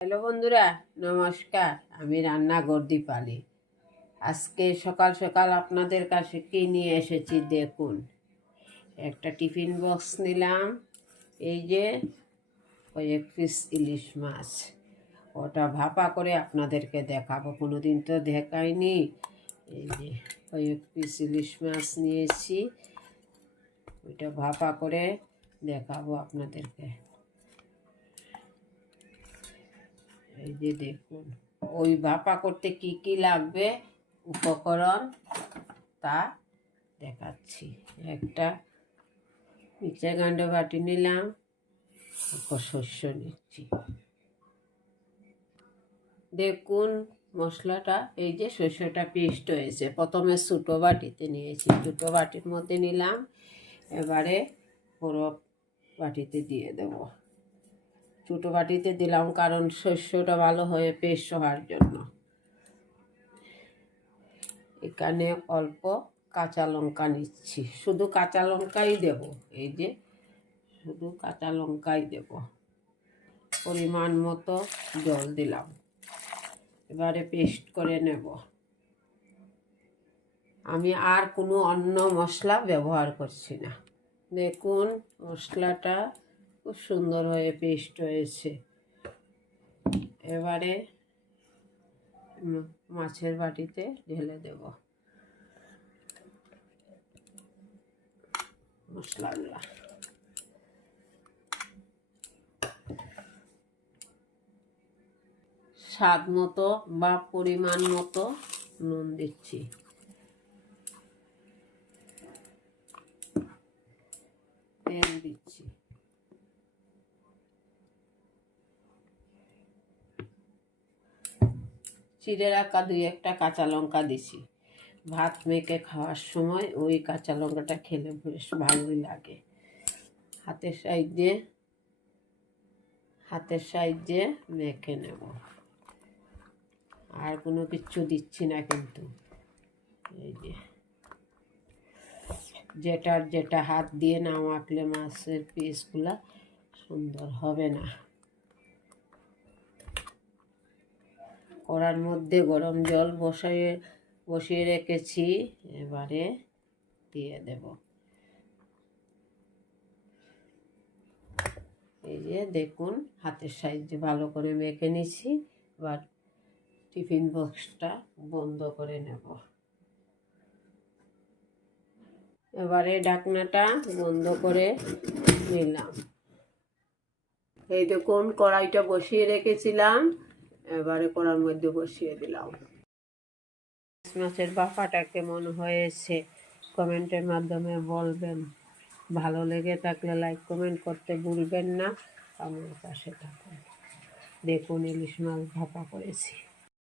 Hello বন্ধুরা, নমস্কার। আমি রান্না গর্দি পালি আজকে সকাল সকাল আপনাদের কাছে কি নিয়ে এসেছি দেখুন। একটা টিফিন বক্স নিলাম। এই যে কয়েক পিস ইলিশ মাছ। ওটা ভাপা করে আপনাদেরকে দেখাবো। কোনো দিন তো দেখাইনি। এই যে কয়েক পিস ইলিশ মাছ নিয়েছি। ওইটা ভাপা করে দেখাবো আপনাদেরকে। এই যে দেখুন, ওই ভাপা করতে কি কি লাগবে? উপকরণ তা দেখাচ্ছি। একটা মিক্সার গান্ড বাটি নিলাম শস্য নিচ্ছি। দেখুন, মশলাটা, এই যে শস্যটা পেস্ট হয়েছে, প্রথমে ছোটো বাটিতে নিয়েছি। ছোটো বাটির মধ্যে নিলাম, এবারে বড় বাটিতে দিয়ে দেবো। ছোটো বাটিতে দিলাম কারণ শস্যটা ভালো হয়ে পেস্ট হওয়ার জন্য। এখানে অল্প কাঁচা লঙ্কা নিচ্ছি। শুধু কাঁচা লঙ্কাই দেব। এই যে শুধু কাঁচা লঙ্কাই দেব। পরিমাণ মতো জল দিলাম। এবারে পেস্ট করে নেব। আমি আর কোনো অন্য মশলা ব্যবহার করছি না। দেখুন, মশলাটা খুব সুন্দর হয়ে পেস্ট হয়েছে। এবারে মাছের বাটিতে ঢেলে দেব। মশলাগুলা। স্বাদ মতো বা পরিমাণ মতো নুন দিচ্ছি তেল দিচ্ছি চিড়ে রাখা দুই একটা কাঁচা লঙ্কা দিছি। ভাত মেখে খাওয়ার সময় ওই কাঁচা লঙ্কাটা খেলে বেশ ভালোই লাগে। হাতের সাইডে হাতের সাইডে মেখে নেব। আর কোনো কিচ্ছু দিচ্ছি না কিন্তু। এই যে। যেটার যেটা হাত দিয়ে না মাখলে মাছের পিসগুলা সুন্দর হবে না। কড়ার মধ্যে গরম জল বসিয়ে বসিয়ে রেখেছি। এবারে দিয়ে দেব। এই যে দেখুন, হাতের সাহায্যে ভালো করে মেখে নিছি এবার টিফিন বক্সটা বন্ধ করে নেব। এবারে ঢাকনাটা বন্ধ করে নিলাম। এই দেখুন, কড়াইটা বসিয়ে রেখেছিলাম। এবারে কড়ার মধ্যে বসিয়ে দিলাম। মাছের বাফাটা কেমন হয়েছে? কমেন্টের মাধ্যমে বলবেন। ভালো লেগে থাকলে লাইক, কমেন্ট করতে ভুলবেন না। আমার পাশে থাকুন। দেখুন ইলিশ মাছ ভাপা করেছি।